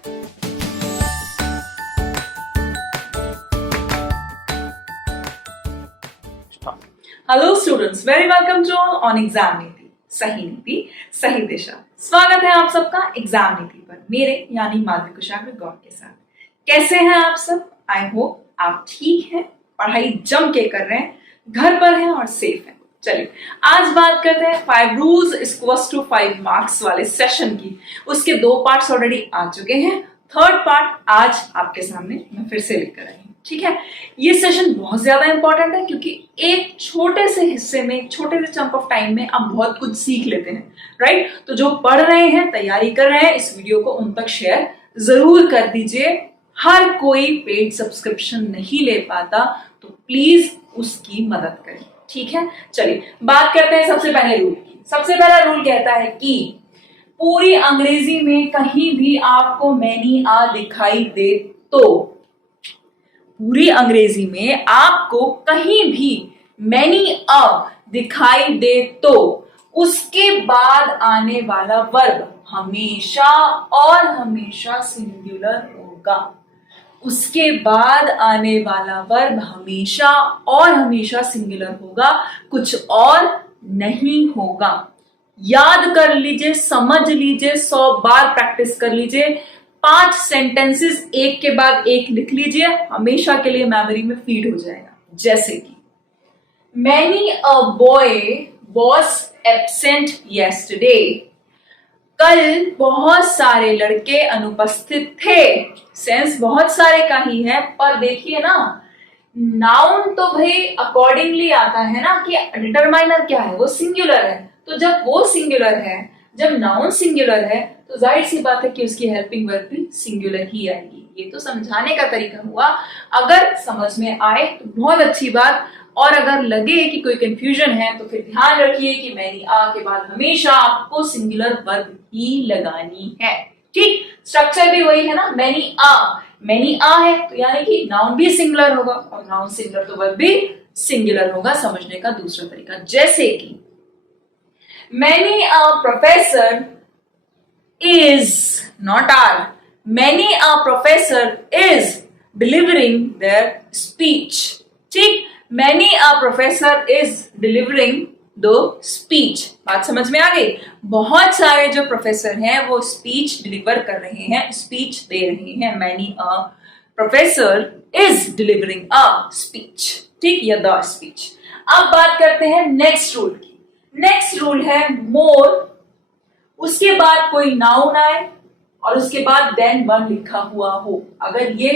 Hello students, very welcome to all on exam Niti. सही नीति सही दिशा। स्वागत है आप सबका एग्जाम नीति पर मेरे यानी माधवी कुशाग्र गौर के साथ। कैसे हैं आप सब? आई होप आप ठीक हैं, पढ़ाई जम के कर रहे हैं, घर पर हैं और सेफ हैं। चलिए आज बात करते हैं 5 रूल्स इक्वल्स टू 5 मार्क्स वाले सेशन की। उसके 2 पार्ट्स ऑलरेडी आ चुके हैं, थर्ड पार्ट आज आपके सामने मैं फिर से लेकर आई हूँ। ठीक है, ये सेशन बहुत ज्यादा इंपॉर्टेंट है क्योंकि एक छोटे से हिस्से में, छोटे से चंक ऑफ टाइम में आप बहुत कुछ सीख लेते हैं, राइट? तो जो पढ़ रहे हैं, तैयारी कर रहे हैं, इस वीडियो को उन तक शेयर जरूर कर दीजिए। हर कोई पेड सब्सक्रिप्शन नहीं ले पाता, तो प्लीज उसकी मदद करें। ठीक है, चलिए बात करते हैं सबसे पहले रूल की। सबसे पहला रूल कहता है कि पूरी अंग्रेजी में कहीं भी आपको मैनी आ दिखाई दे तो, पूरी अंग्रेजी में आपको कहीं भी मैनी अ दिखाई दे तो उसके बाद आने वाला वर्ब हमेशा और हमेशा सिंगुलर होगा। उसके बाद आने वाला वर्ब हमेशा और हमेशा सिंगुलर होगा, कुछ और नहीं होगा। याद कर लीजिए, समझ लीजिए, 100 बार प्रैक्टिस कर लीजिए। 5 सेंटेंसेस एक के बाद एक लिख लीजिए, हमेशा के लिए मेमोरी में फीड हो जाएगा। जैसे कि many a boy was absent yesterday. कल बहुत सारे लड़के अनुपस्थित थे। सेंस बहुत सारे का ही है, पर देखिए ना, नाउन तो भाई अकॉर्डिंगली आता है ना कि डिटरमाइनर क्या है, वो सिंगुलर है। तो जब वो सिंगुलर है, जब नाउन सिंगुलर है, तो जाहिर सी बात है कि उसकी हेल्पिंग वर्ब भी सिंगुलर ही आएगी। ये तो समझाने का तरीका हुआ। अगर समझ में आए तो बहुत अच्छी बात, और अगर लगे कि कोई कंफ्यूजन है तो फिर ध्यान रखिए कि मैनी आ के बाद हमेशा आपको सिंगुलर वर्ब ही लगानी है। ठीक, स्ट्रक्चर भी वही है ना, मैनी आ है तो यानी कि नाउन भी सिंगुलर होगा, और नाउन सिंगुलर तो वर्ब भी सिंगुलर होगा। समझने का दूसरा तरीका, जैसे कि many a professor is, not are. Many a professor is delivering their speech. ठीक, many a professor is delivering the speech. बात समझ में आ गई? बहुत सारे जो प्रोफेसर हैं वो स्पीच डिलीवर कर रहे हैं, स्पीच दे रहे हैं। Many a professor is delivering a speech. ठीक, या द स्पीच। अब बात करते हैं नेक्स्ट रूल की। नेक्स्ट रूल है मोर, उसके बाद कोई नाउन आए और उसके बाद देन वन लिखा हुआ हो। अगर ये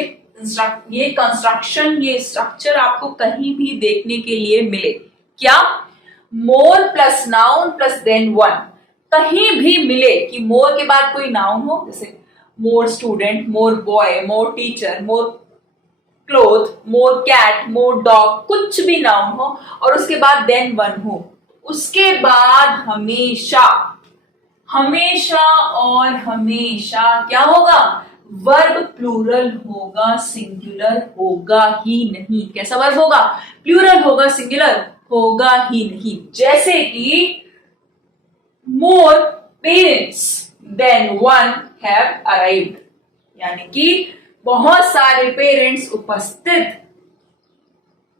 कंस्ट्रक्शन, ये स्ट्रक्चर आपको कहीं भी देखने के लिए मिले, क्या more plus noun plus than one, कहीं भी मिले कि मोर के बाद कोई नाउन हो, जैसे मोर स्टूडेंट, मोर बॉय, मोर टीचर, मोर क्लोथ, मोर कैट, मोर डॉग, कुछ भी नाउन हो और उसके बाद देन वन हो, उसके बाद हमेशा और हमेशा क्या होगा? वर्ब प्लूरल होगा, सिंगुलर होगा ही नहीं। कैसा वर्ब होगा? प्लूरल होगा, सिंगुलर होगा ही नहीं। जैसे कि more parents than one have arrived, यानी कि बहुत सारे पेरेंट्स उपस्थित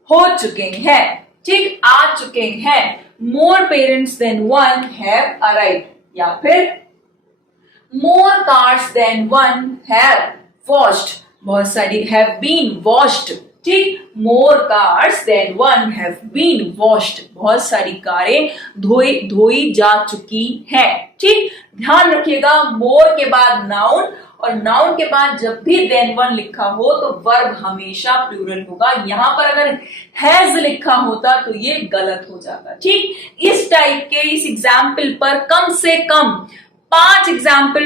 हो चुके हैं। ठीक, आ चुके हैं। More parents than one have arrived, या फिर more cars than one have washed, बहुत सारी हैव बीन वॉश्ड। ठीक, more cars than one have been washed, बहुत सारी कारें धोई जा चुकी हैं। ठीक, ध्यान रखिएगा, मोर के बाद नाउन और नाउन के बाद जब भी देन वन लिखा हो तो वर्ब हमेशा प्लूरल होगा। यहां पर अगर हैज लिखा होता तो ये गलत हो जाता। ठीक, इस टाइप के इस एग्जाम्पल पर कम से कम 5 एग्जाम्पल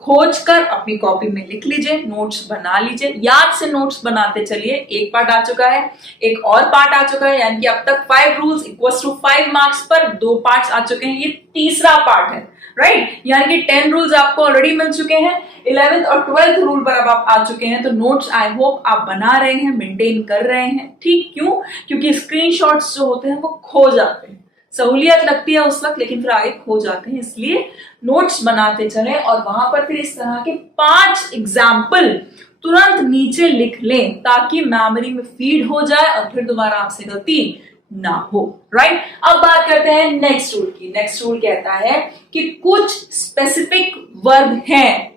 खोज कर अपनी कॉपी में लिख लीजिए, नोट्स बना लीजिए, याद से नोट्स बनाते चलिए। एक पार्ट आ चुका है, एक और पार्ट आ चुका है, यानी कि अब तक 5 रूल्स इक्वल्स टू 5 मार्क्स पर 2 पार्ट्स आ चुके हैं। ये तीसरा पार्ट है, राइट? यानी कि 10 रूल्स आपको ऑलरेडी मिल चुके हैं, 11th और 12th रूल पर अब आप आ चुके हैं। तो नोट्स आई होप आप बना रहे हैं, मेंटेन कर रहे हैं। ठीक, क्यों? क्योंकि स्क्रीनशॉट्स जो होते हैं वो खो जाते हैं। सहूलियत लगती है उस वक्त, लेकिन फिर आगे खो जाते हैं, इसलिए नोट्स बनाते चलें और वहां पर फिर इस तरह के 5 एग्जाम्पल तुरंत नीचे लिख लें ताकि मेमोरी में फीड हो जाए और फिर दोबारा आपसे गलती ना हो। राइट, अब बात करते हैं नेक्स्ट रूल की। नेक्स्ट रूल कहता है कि कुछ स्पेसिफिक वर्ब हैं,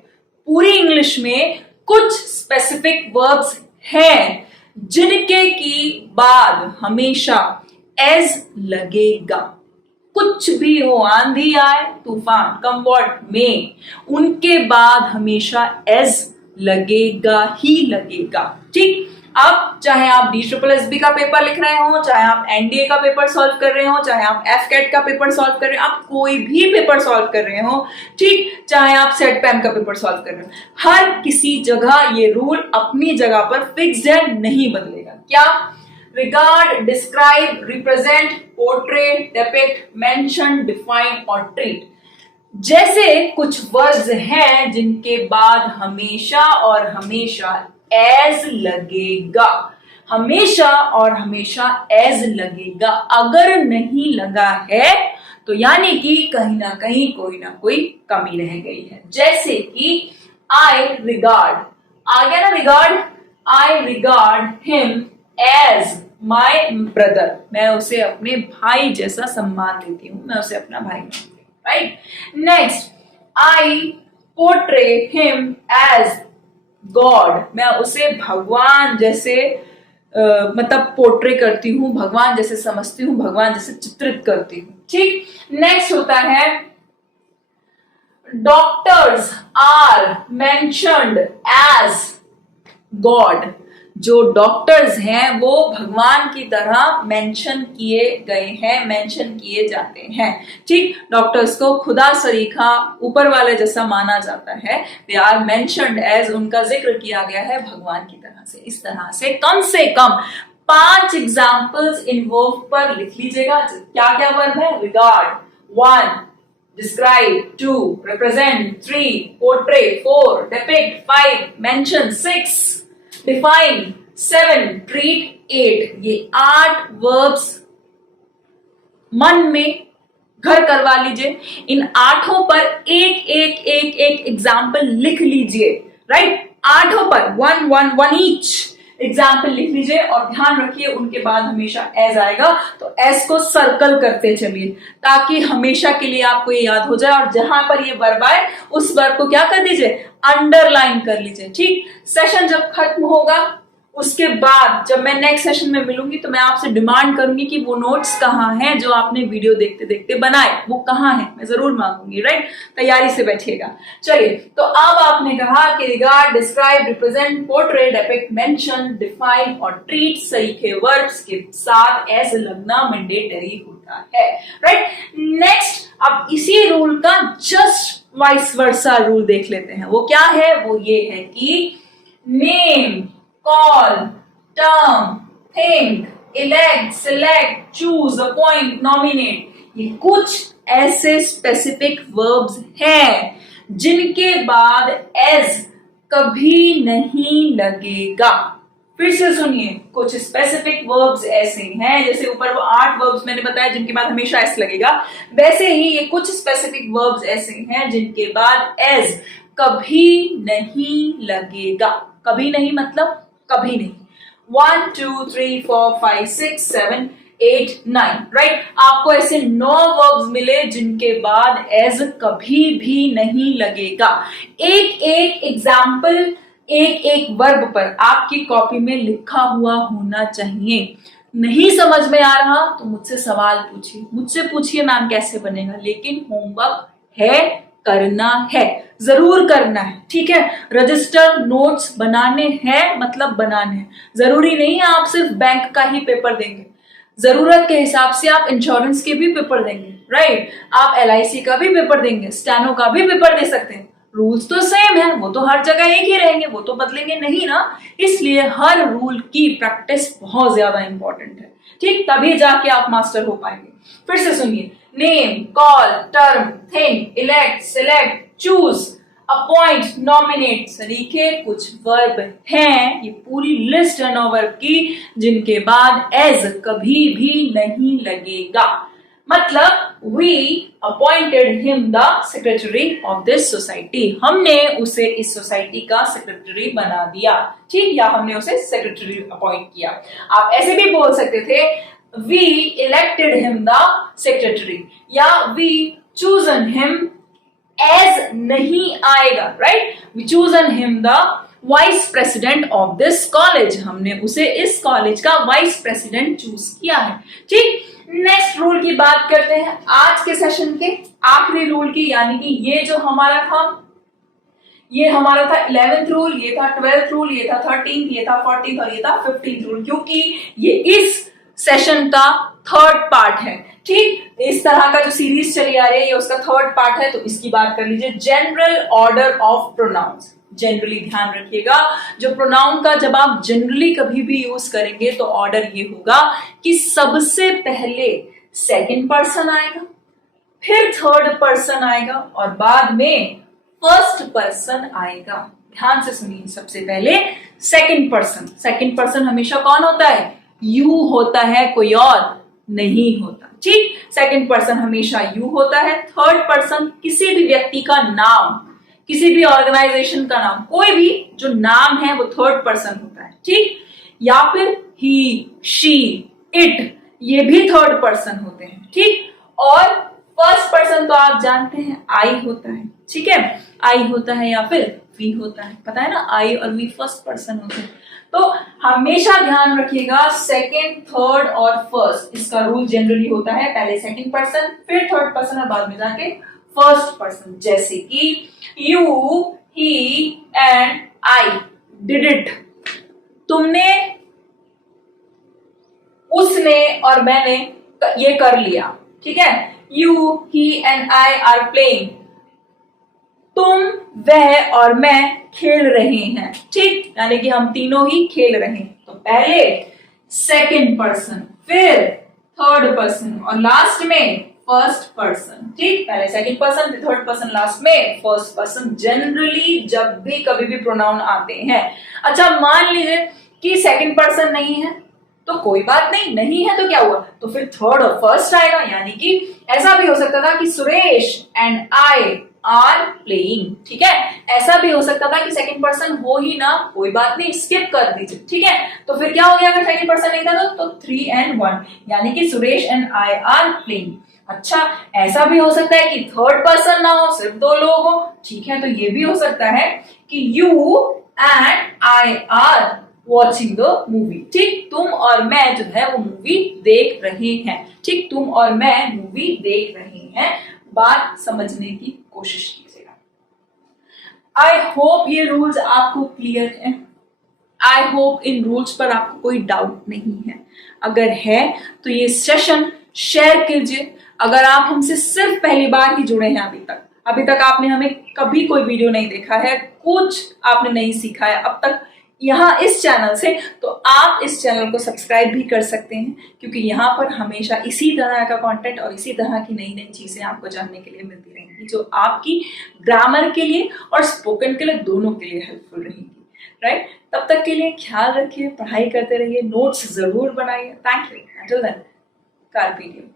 पूरी इंग्लिश में कुछ स्पेसिफिक वर्ब्स हैं जिनके की बाद हमेशा एज लगेगा। कुछ भी हो, आंधी आए तूफान, कम व्हाट में, उनके बाद हमेशा एज लगेगा ही लगेगा। ठीक, अब चाहे आप DSSB का पेपर लिख रहे हो, चाहे आप NDA का पेपर सॉल्व कर रहे हो, चाहे आप FCAT का पेपर सॉल्व कर रहे हो, आप कोई भी पेपर सॉल्व कर रहे हो, ठीक, चाहे आप सेट पैम का पेपर सॉल्व कर रहे हो, हर किसी जगह ये रूल अपनी जगह पर फिक्स्ड है, नहीं बदलेगा। क्या? Regard, describe, represent, portray, depict, mention, define और ट्रीट जैसे कुछ वर्ड्स हैं जिनके बाद हमेशा और हमेशा एज लगेगा। हमेशा और हमेशा एज लगेगा। अगर नहीं लगा है तो यानी कि कहीं ना कहीं कोई ना कोई कमी रह गई है। जैसे कि आई रिगार्ड, आ गया ना regard, I regard him as my brother, मैं उसे अपने भाई जैसा सम्मान देती हूं, मैं उसे अपना भाई मानती हूँ। राइट, नेक्स्ट, आई पोर्ट्रे हिम एज गॉड, मैं उसे भगवान जैसे मतलब पोर्ट्रे करती हूँ, भगवान जैसे समझती हूँ, भगवान जैसे चित्रित करती हूँ। ठीक, नेक्स्ट होता है doctors are mentioned as god, जो डॉक्टर्स हैं वो भगवान की तरह मेंशन किए गए हैं, मेंशन किए जाते हैं। ठीक, डॉक्टर्स को खुदा सरीखा ऊपर वाले जैसा माना जाता है। दे आर मेंशन्ड एज, उनका जिक्र किया गया है भगवान की तरह से। इस तरह से कम 5 एग्जाम्पल्स इन वर्ब पर लिख लीजिएगा। क्या क्या वर्ब है? Regard 1, describe 2, represent 3, portray 4, depict 5, mention 6, define 7, treat 8। ये 8 वर्ब्स मन में घर करवा लीजिए। इन 8 पर एक एग्जाम्पल लिख लीजिए। राइट, 8 पर 1 ईच एग्जाम्पल लिख लीजिए और ध्यान रखिए उनके बाद हमेशा एज आएगा, तो एज को सर्कल करते चलिए ताकि हमेशा के लिए आपको ये याद हो जाए। और जहां पर ये वर्ब आए उस वर्ब को क्या कर दीजिए? अंडरलाइन कर लीजिए। ठीक, सेशन जब खत्म होगा उसके बाद जब मैं नेक्स्ट सेशन में मिलूंगी तो मैं आपसे डिमांड करूंगी कि वो नोट्स कहाँ हैं जो आपने वीडियो देखते देखते बनाए, वो कहाँ हैं, मैं जरूर मांगूंगी। राइट, तैयारी से बैठिएगा। चलिए, तो अब आपने कहा कि regard, describe, represent, portray, depict, mention, define और ट्रीट सरीखे वर्ब्स के साथ एज लगना मैंडेटरी होता है। राइट, नेक्स्ट अब इसी रूल का जस्ट वाइस वर्सा रूल देख लेते हैं। वो क्या है? वो ये है कि name, call, term, think, elect, select, choose, appoint, nominate, ये कुछ ऐसे स्पेसिफिक वर्ब्स हैं जिनके बाद एज कभी नहीं लगेगा। फिर से सुनिए, कुछ स्पेसिफिक वर्ब्स ऐसे हैं, जैसे ऊपर वो 8 वर्ब्स मैंने बताया जिनके बाद हमेशा एस लगेगा, वैसे ही ये कुछ स्पेसिफिक वर्ब्स ऐसे हैं जिनके बाद एज कभी नहीं लगेगा। कभी नहीं मतलब कभी नहीं। 1 2 3 4 5 6 7 8 9। राइट, आपको ऐसे 9 वर्ब्स मिले जिनके बाद एज कभी भी नहीं लगेगा। एक एग्जाम्पल एक वर्ब पर आपकी कॉपी में लिखा हुआ होना चाहिए। नहीं समझ में आ रहा तो मुझसे सवाल पूछिए, मुझसे पूछिए मैम कैसे बनेगा, लेकिन होमवर्क है, करना है, जरूर करना है। ठीक है, रजिस्टर नोट्स बनाने हैं मतलब बनाने हैं। जरूरी नहीं है आप सिर्फ बैंक का ही पेपर देंगे, जरूरत के हिसाब से आप इंश्योरेंस के भी पेपर देंगे। राइट, आप LIC का भी पेपर देंगे, स्टेनो का भी पेपर दे सकते हैं। रूल्स तो सेम है, वो तो हर जगह एक ही रहेंगे, वो तो बदलेंगे नहीं ना। इसलिए हर रूल की प्रैक्टिस बहुत ज्यादा इंपॉर्टेंट है। ठीक, तभी जाके आप मास्टर हो पाएंगे। फिर से सुनिए, name, call, term, think, elect, select, choose, appoint, nominate सरीखे कुछ वर्ब हैं, ये पूरी लिस्ट है 9 वर्ब की जिनके बाद एज कभी भी नहीं लगेगा। मतलब we appointed him the secretary of this society. हमने उसे इस सोसाइटी का सेक्रेटरी बना दिया, ठीक, या हमने उसे सेक्रेटरी अपॉइंट किया। आप ऐसे भी बोल सकते थे we elected him the secretary या we chosen him as नहीं आएगा, right? We chosen him the vice president of this college, हमने उसे इस कॉलेज का वाइस प्रेसिडेंट चूज किया है, ठीक। नेक्स्ट रूल की बात करते हैं आज के सेशन के आखिरी रूल की, यानी कि ये जो हमारा था, ये हमारा था 11th रूल, ये था 12th रूल, ये था 13th, ये था 14th और ये था 15th रूल, क्योंकि ये इस सेशन का थर्ड पार्ट है, ठीक। इस तरह का जो सीरीज चली आ रही है ये उसका थर्ड पार्ट है, तो इसकी बात कर लीजिए। General order of pronouns, generally ध्यान रखिएगा, जो प्रोनाउन का जब आप जनरली कभी भी यूज करेंगे तो ऑर्डर ये होगा कि सबसे पहले सेकंड पर्सन आएगा, फिर थर्ड पर्सन आएगा और बाद में फर्स्ट पर्सन आएगा। ध्यान से सुनिए, सबसे पहले सेकंड पर्सन, सेकंड पर्सन हमेशा कौन होता है? यू होता है, कोई और नहीं होता, ठीक। सेकंड पर्सन हमेशा यू होता है। थर्ड पर्सन किसी भी व्यक्ति का नाम, किसी भी ऑर्गेनाइजेशन का नाम, कोई भी जो नाम है वो थर्ड पर्सन होता है, ठीक। या फिर ही, शी, इट, ये भी थर्ड पर्सन होते हैं, ठीक। और फर्स्ट पर्सन तो आप जानते हैं आई होता है, ठीक है, आई होता है या फिर वी होता है, पता है ना, आई और वी फर्स्ट पर्सन होते हैं। तो हमेशा ध्यान रखिएगा सेकेंड, थर्ड और फर्स्ट, इसका रूल जनरली होता है पहले सेकेंड पर्सन, फिर थर्ड पर्सन और बाद में जाके फर्स्ट पर्सन। जैसे कि you, he and I did it, तुमने, उसने और मैंने ये कर लिया, ठीक है। You, he and I R playing, तुम, वह और मैं खेल रहे हैं, ठीक, यानी कि हम तीनों ही खेल रहे हैं। तो पहले सेकंड पर्सन, फिर थर्ड पर्सन और लास्ट में फर्स्ट पर्सन, ठीक। पहले सेकंड पर्सन, फिर थर्ड पर्सन, लास्ट में फर्स्ट पर्सन, जनरली जब भी कभी भी प्रोनाउन आते हैं। अच्छा, मान लीजिए कि सेकंड पर्सन नहीं है तो कोई बात नहीं, नहीं है तो क्या हुआ, तो फिर थर्ड और फर्स्ट आएगा। यानी कि ऐसा भी हो सकता था कि Suresh and I R playing, ठीक है। ऐसा भी हो सकता था कि सेकंड पर्सन हो ही ना, कोई बात नहीं, स्किप कर दीजिए, ठीक है। तो फिर क्या हो गया अगर सेकंड पर्सन नहीं था तो 3 and 1, यानी कि Suresh and I R playing. अच्छा, ऐसा भी हो सकता है कि थर्ड पर्सन ना हो, सिर्फ 2 लोग हो, ठीक है। तो ये भी हो सकता है कि you and I R watching the movie, ठीक, तुम और मैं जो है वो मूवी देख रहे हैं, ठीक, तुम और मैं मूवी देख रहे हैं। बात समझने की कोशिश कीजिएगा। आई होप ये रूल्स आपको क्लियर है, आई होप इन रूल्स पर आपको कोई डाउट नहीं है। अगर है तो ये सेशन शेयर कीजिए। अगर आप हमसे सिर्फ पहली बार ही जुड़े हैं, अभी तक आपने हमें कभी कोई वीडियो नहीं देखा है, कुछ आपने नहीं सीखा है अब तक यहाँ इस चैनल से, तो आप इस चैनल को सब्सक्राइब भी कर सकते हैं, क्योंकि यहाँ पर हमेशा इसी तरह का कंटेंट और इसी तरह की नई नई चीजें आपको जानने के लिए मिलती रहेंगी, जो आपकी ग्रामर के लिए और स्पोकन के लिए, दोनों के लिए हेल्पफुल रहेगी, राइट। तब तक के लिए ख्याल रखिए, पढ़ाई करते रहिए, नोट्स जरूर बनाइए। Thank you. Until then, carpe डियम।